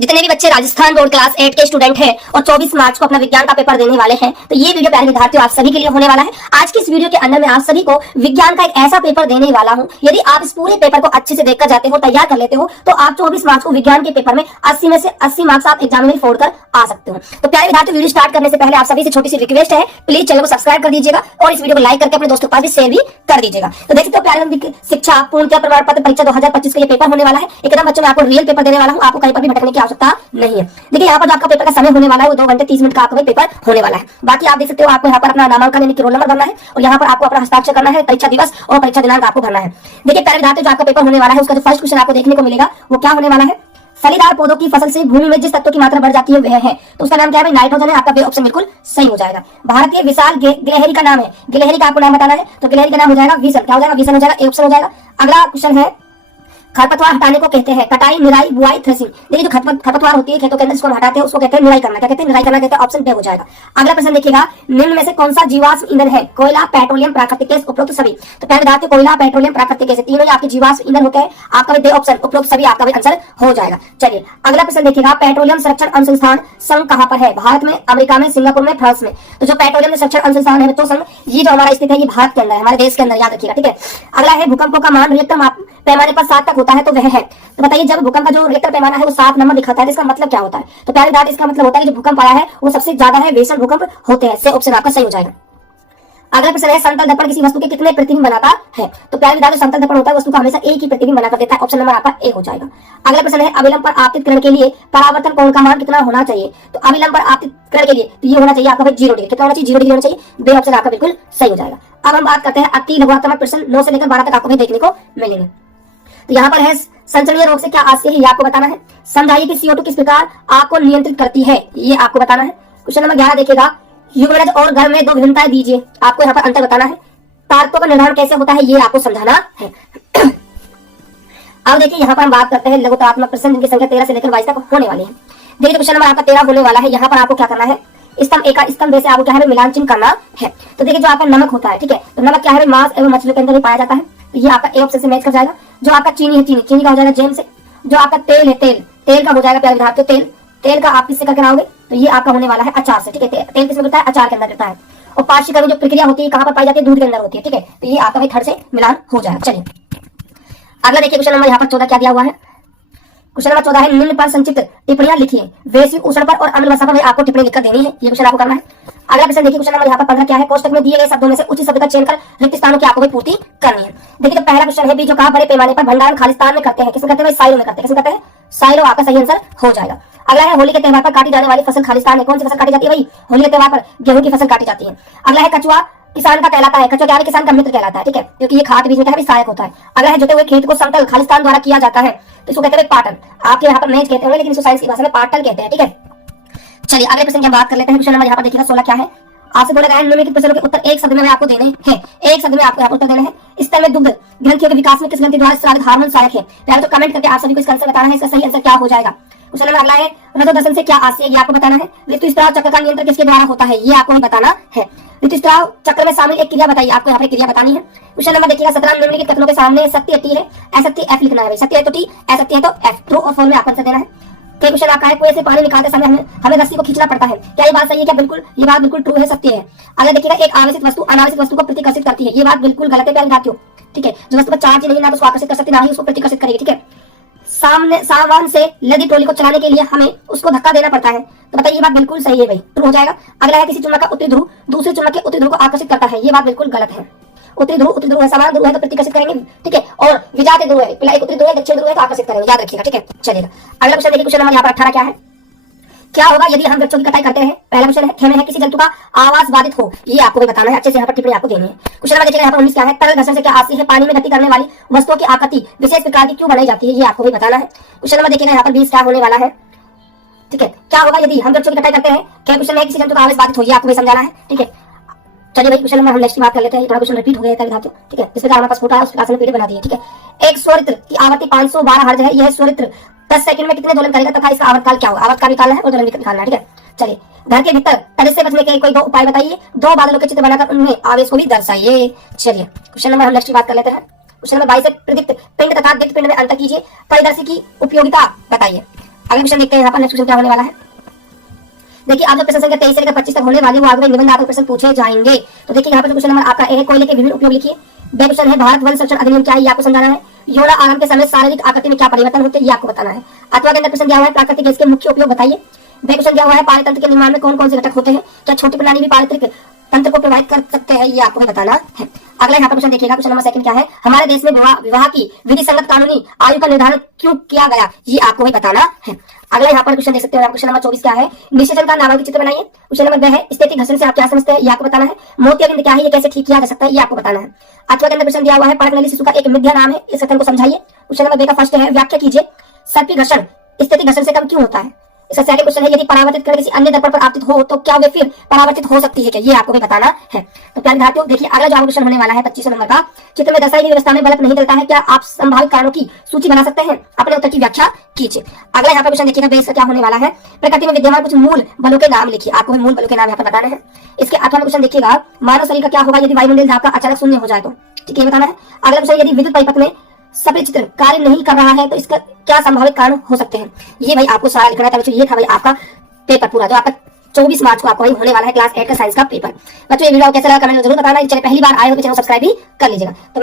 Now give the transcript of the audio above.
जितने भी बच्चे राजस्थान बोर्ड क्लास 8 के स्टूडेंट हैं और 24 मार्च को अपना विज्ञान का पेपर देने वाले हैं, तो ये वीडियो प्यारे विद्यार्थियों आप सभी के लिए होने वाला है। आज की इस वीडियो के अंदर मैं आप सभी को विज्ञान का एक ऐसा पेपर देने वाला हूं, यदि आप इस पूरे पेपर को अच्छे से देखकर जाते हो, तैयार कर लेते हो, तो आप 24 मार्च को विज्ञान के पेपर में 80 में से 80 मार्क्स आप एग्जाम में फोड़ कर आ सकते हो। तो प्यारे विद्यार्थियों, वीडियो स्टार्ट करने से पहले आप सभी से छोटी सी रिक्वेस्ट है, प्लीज चैनल को सब्सक्राइब कर दीजिएगा और इस वीडियो को लाइक करके अपने दोस्तों के पास भी शेयर भी कर दीजिएगा। तो देख सकते हो प्यारे, शिक्षा पूर्णतः प्रमाण पत्र परीक्षा 2025 का ये पेपर होने वाला है। एकदम बच्चों, मैं आपको रियल पेपर देने वाला हूँ, आपको कहीं पर भी भटकने की आवश्यकता नहीं है। देखिए यहाँ पर जो आपका पेपर का समय होने वाला है वो 2 घंटे 30 मिनट का आपका पेपर होने वाला है। बाकी आप देख सकते हो, आपको यहाँ पर अपना नामांकन यानी कि रोल नंबर भरना है और यहाँ पर आपको अपना हस्ताक्षर करना है, परीक्षा दिवस और परीक्षा दिनांक आपको भरना है। देखिए प्यारे विद्यार्थियों, जो आपका पेपर होने वाला है उसका जो फर्स्ट क्वेश्चन आपको देखने को मिलेगा वो क्या होने वाला है। फलीदार पौधों की फसल से भूमि में जिस तत्व की मात्रा बढ़ जाती है वह है, तो उसका नाम क्या है? नाइट्रोजन है। आपका बी ऑप्शन बिल्कुल सही हो जाएगा। भारत के विशाल गिलहरी का नाम है, गिलहरी का आपको नाम बताना है, तो गिलहरी का नाम हो जाएगा विसन। क्या हो जाएगा? विसन हो जाएगा, ए ऑप्शन हो जाएगा। अगला क्वेश्चन है, खरपतवार हटाने को कहते हैं कटाई, निराई, बुआई, थ्रेसिंग। देखिए जो खरपतवार होती है खेतों के अंदर, इसको हटाते हैं, उसको कहते हैं निराई करना। क्या कहते हैं? निराई करना कहते हैं, ऑप्शन बी हो जाएगा। अगला प्रश्न देखिएगा, निम्न में से कौन सा जीवाश्म ईंधन है? कोयला, पेट्रोलियम, प्राकृतिक गैस, उपरोक्त सभी। तो प्यारे विद्यार्थियों, कोयला, पेट्रोलियम, प्राकृतिक गैस तीनों ही आपके जीवाश्म ईंधन होते हैं। आपका भी ऑप्शन उपरोक्त सभी आपका भी आंसर हो जाएगा। चलिए अगला प्रश्न देखिएगा, पेट्रोलियम संरक्षण अनुसंधान संघ कहां पर है? भारत में, अमेरिका में, सिंगापुर में, फ्रांस में। तो जो पेट्रोलियम संरक्षण अनुसंधान है बच्चों संघ, ये जो हमारा स्थित है ये भारत के अंदर है, हमारे देश के अंदर, याद रखिएगा। ठीक है। अगला है, भूकंपों का मान रिक्टर पैमाने पर 7 तक होता है तो वह है। तो बताइए, जब भूकंप का जो रिक्टर पैमाना है वो 7 नंबर दिखाता है, तो इसका मतलब क्या होता है? तो प्यारे विद्यार्थी, इसका मतलब होता है कि जो भूकंप आया है वो सबसे ज्यादा है भीषण भूकंप होते हैं। से ऑप्शन आपका सही हो जाएगा। अगला प्रश्न है, समतल दर्पण किसी वस्तु के कितने प्रतिबिंब बनाता है? तो प्यारे विद्यार्थियों, समतल दर्पण होता है वस्तु का हमेशा एक ही प्रतिबिंब बनाकर देता है। ऑप्शन नंबर आपका ए हो जाएगा। अगला प्रश्न है, अविलंब पर आपतित किरण के लिए परावर्तन कोण का मान कितना होना चाहिए? तो अविलंब पर आपतित किरण के लिए तो ये होना चाहिए आपका 0 डिग्री। कितना होना चाहिए? 0 डिग्री होना चाहिए। बी ऑप्शन आपका बिल्कुल सही हो जाएगा। अब हम बात करते हैं अति लघुत्तम प्रश्न 9 से लेकर 12 तक आपको भी देखने को मिलेंगे। तो यहाँ पर है, संचरणीय रोग से क्या आशय है, ये आपको बताना है। समझाइए कि CO2 किस प्रकार आग को नियंत्रित करती है, ये आपको बताना है। क्वेश्चन नंबर 11 देखिएगा, युग्मज और घर में 2 भिन्नताएं दीजिए। आपको यहाँ पर अंतर बताना है। कारकों का निर्धारण कैसे होता है, ये आपको समझाना है। अब देखिए यहाँ पर हम बात करते हैं लघुत्तरात्मक प्रश्न, जिनकी संख्या 13 से लेकर 22 तक होने वाली है। देखिए क्वेश्चन नंबर आपका 13 होने वाला है। यहाँ पर आपको क्या करना है, स्तंभ ए का स्तंभ बे से आपको क्या है, मिलान चिन्ह करना है। तो देखिए जो आपका नमक होता है, ठीक है, तो नमक क्या है, मांस एवं मछली के अंदर भी पाया जाता है, तो ये आपका ए ऑप्शन से मैच कर जाएगा। जो आपका चीनी है, चीनी का हो जाएगा जेम से। जो आपका तेल है, तेल का हो जाएगा प्यारे विद्यार्थियों, तेल का आप किससे करके लाओगे, तो ये आपका होने वाला है अचार से। ठीक है, तेल किसमें गिरता है? अचार के अंदर गिरता है। और पाचीकरण जो प्रक्रिया होती है कहां पर पाई जाती है? दूध के अंदर होती है। ठीक है, तो ये आपका भाई थर्ड से मिलान हो जाएगा। चलिए अगला देखिए, क्वेश्चन नंबर यहाँ पर 14 क्या दिया हुआ है। क्वेश्चन नंबर 14 है, निम्न पर संक्षिप्त टिप्पणियां लिखिए। वैश्विक उष्ण पर और अम्ल वर्षा पर आपको टिप्पणी लिखकर देनी है, ये क्वेश्चन आपको करना है। अगला प्रश्न देखिए, क्वेश्चन नंबर यहाँ पर 15 क्या है, कोष्टक में दिए गए शब्दों में से उचित शब्द का चयन कर रिक्त स्थानों की आपको पूर्ति करनी है। देखिए तो पहला क्वेश्चन है, बीजों का बड़े पैमाने पर भंडारण खालिस्तान में करते हैं, किसमें करते हैं? साइलो में करते हैं। किसमें करते हैं? साइलो आपका सही आंसर हो जाएगा। अगला है, होली के त्योहार पर काटी जाने वाली फसल खालिस्तान में कौन सी फसल काटी जाती है? भाई होली के त्योहार पर गेहूं की फसल काटी जाती है। अगला है, कछुआ किसान का कहलाता है, कछुआ क्या है? किसान का मित्र कहलाता है। ठीक है, क्योंकि ये खाद बीज में क्या है, सहायक होता है। अगला है, जोते हुए खेत को समतल खालिस्तान द्वारा किया जाता है, तो इसको कहते हैं पाटन। आपके यहाँ पर मेज कहते हैं, लेकिन इसको साइंस की भाषा में पाटन कहते हैं। ठीक है, चलिए अगले प्रश्न की बात कर लेते हैं। क्वेश्चन नंबर यहाँ पर देखिएगा 16 क्या है, आपसे बोला गया है निम्नलिखित प्रश्नों के उत्तर एक शब्द में आपको देने हैं। एक शब्द में आपको यहाँ पर उत्तर देना है। स्तन में दुग्ध ग्रंथियों के विकास में किस ग्रंथि द्वारा स्रावित हार्मोन सहायक है? यार तो कमेंट करके आप सभी को इसका आंसर बताना है, इसका सही आंसर क्या हो जाएगा। क्वेश्चन नंबर अगला है, रजोदर्शन से क्या आशय है, ये आपको बताना है। ऋतुस्राव चक्र का नियंत्रण किसके द्वारा होता है, ये आपको बताना है। ऋतुस्राव चक्र में शामिल एक क्रिया बताइए, आपको यहाँ पर क्रिया बतानी है। क्वेश्चन नंबर देखिएगा 17, निम्नलिखित कथनों के सामने सत्य टी है, असत्य एफ लिखना है। सत्य है तो टी, असत्य है तो एफ। ट्रू और फॉल्स में आपको आंसर देना है। क्वेश्चन आपका है, कुएं से पानी निकालते समय हमें रस्सी को खींचना पड़ता है, क्या ये बात सही है? क्या बिल्कुल ये बात बिल्कुल ट्रू है, सत्य है। अगर देखिएगा, एक आवेशित वस्तु अनावेशित वस्तु को प्रतिकर्षित करती है, ये बात बिल्कुल गलत है प्यारे साथियों। ठीक है, जो वस्तु पर चार्ज नहीं, ना तो उसको आकर्षित कर सकती, ना ही उसको प्रतिकर्षित करेगी। ठीक है, सामान से लदी ट्रॉली को चलाने के लिए हमें उसको धक्का देना पड़ता है, तो बताइए ये बात बिल्कुल सही है भाई, ट्रू हो जाएगा। अगला है, किसी चुंबक का उत्तरी ध्रुव दूसरे चुंबक के उत्तरी ध्रुव को आकर्षित करता है, ये बात बिल्कुल गलत है। उत्तरी ध्रुव है, समान ध्रुव है तो प्रतिकर्षित करेंगे। ठीक है, और विजातीय ध्रुव है, पहला एक उत्तरी ध्रुव है, दक्षिण ध्रुव है तो आकर्षित करेंगे, याद रखिएगा। ठीक है, चलिएगा अगला क्वेश्चन देखिए। क्वेश्चन नंबर यहाँ पर 18 क्या है, क्या होगा यदि हम वृक्षों की कटाई करते हैं? पहला क्वेश्चन है, खेमे है किसी जंतु का आवास बाधित हो, ये आपको भी बताना है, अच्छे से यहाँ पर टिप्पणी आपको देनी है। क्वेश्चन नंबर देखिएगा यहाँ पर 19 क्या है, तरल घर्षण से क्या आशय है, पानी में गति करने वाली वस्तुओं की आकृति विशेष प्रकार की क्यों बनाई जाती है, ये आपको भी बताना है। क्वेश्चन नंबर देखिएगा यहाँ पर 20 क्या होने वाला है। ठीक है, क्या होगा यदि हम वृक्षों की कटाई करते हैं? क्या क्वेश्चन है, किसी जंतु का आवास बाधित हो, ये आपको भी समझाना है। ठीक है, चलिए भाई क्वेश्चन नंबर हम नेक्स्ट बात कर लेते हैं, थोड़ा क्वेश्चन रिपीट हो गया है विद्यार्थियों। ठीक है, जिस प्रकार हमारे पास फोटो है उस प्रकार से पीडी बना दी है। ठीक है, एक स्वरित्र की आवृत्ति 512 हर्ट्ज है, यह स्वरित्र 10 सेकंड में कितने दोलन करेगा तथा इसका आवर्तकाल क्या होगा? आवर्तकाल निकालना है और दोलन निकालना है। ठीक है, चलिए घर के भीतर तड़े से बचने के कोई 2 उपाय बताइए, 2 बादलों के चित्र बनाकर उनमें आवेश को भी दर्शाइए। चलिए क्वेश्चन नंबर हम नेक्स्ट बात कर लेते हैं। क्वेश्चन नंबर 22 से प्रदीप्त पिंड तथा दीप्त पिंड में अंतर कीजिए, परिदर्शी की उपयोगिता बताइए। अगला क्वेश्चन देखते हैं यहाँ पर। नेक्स्ट क्वेश्चन क्या होने वाला है, देखिए आप जो प्रश्न संख्या 23 से लेकर 25 तक होने वाली वो आगे निबंधात्मक प्रश्न पूछे जाएंगे। तो देखिए यहाँ पर क्वेश्चन नंबर आपका ए है, कोयले के विभिन्न उपयोग लिखिए। बे क्वेश्चन है, भारत वन संरक्षण अधिनियम क्या है, ये आपको समझाना है। यौन आगमन के समय शारीरिक आकृति में क्या परिवर्तन होते हैं, ये आपको बताना है। अथवा के अंदर प्रश्न दिया हुआ है, प्राकृतिक गैस के मुख्य उपयोग बताइए। बे क्वेश्चन दिया हुआ है, पारतंत्र के निर्माण में कौन कौन से घटक होते हैं, क्या छोटी प्रणाली भी पारतंत्रिक तंत्र को प्रभावित कर सकते हैं, ये आपको बताना है। अगला यहाँ पर क्वेश्चन देखिएगा, क्वेश्चन नंबर सेकंड क्या है, हमारे देश में विवाह की विधि संगत कानूनी आयु का निर्धारण क्यों किया गया, ये आपको भी बताना है। अगला यहाँ पर क्वेश्चन देख सकते हो, क्वेश्चन नंबर 24 क्या है, निश्चेतन का नामांकित चित्र बनाइए। क्वेश्चन नंबर 2 है, स्थितिक घर्षण से आप क्या समझते हैं, ये आपको बताना है। मोतियाबिंद क्या है, ये कैसे ठीक किया जा सकता है, ये आपको बताना है। अथवा के अंदर प्रश्न दिया हुआ है, परख नली शिशु का एक मिथ्या नाम है, इस कथन को समझाइए। क्वेश्चन नंबर 2 का फर्स्ट है, व्याख्या कीजिए सर्पी घर्षण स्थितिक घर्षण से कम क्यों होता है। इसका सेकंड क्वेश्चन है, यदि परावर्तित कण किसी अन्य दर्पण पर आपतित हो तो क्या वे फिर परावर्तित हो सकती है क्या, ये आपको भी बताना है। तो प्यारे विद्यार्थियों देखिए अगला जो क्वेश्चन होने वाला है 25 नंबर का, चित्र में दर्शाई गई व्यवस्था में बल्ब नहीं जलता है, क्या आप संभावित कारणों की सूची बना सकते हैं, अपने उत्तर की व्याख्या कीजिए। अगला यहाँ पर क्वेश्चन देखिएगा, बेस क्या होने वाला है, प्रकृति में विद्यमान कुछ मूल बलों के नाम लिखिए। आपको मूल बलों के नाम यहाँ पर बताना है। इसके 8वां क्वेश्चन देखिएगा, मानव शरीर का क्या होगा यदि वायुमंडल दाब का अचानक शून्य हो जाए तो, ठीक है बताना है। अगला क्वेश्चन, यदि विद्युत परिपथ में सफेद चित्र कार्य नहीं कर रहा है तो इसका क्या संभावित कारण हो सकते हैं, ये भाई आपको सारा लिखना है। ये था भाई आपका पेपर पूरा, जो आपका 24 मार्च को आपको भाई होने वाला है क्लास 8 का साइंस का पेपर। बच्चों ये वीडियो कैसा लगा कमेंट में जरूर बताना। चैनल पहली बार आए हो तो चैनल सब्सक्राइब भी कर लीजिएगा। तो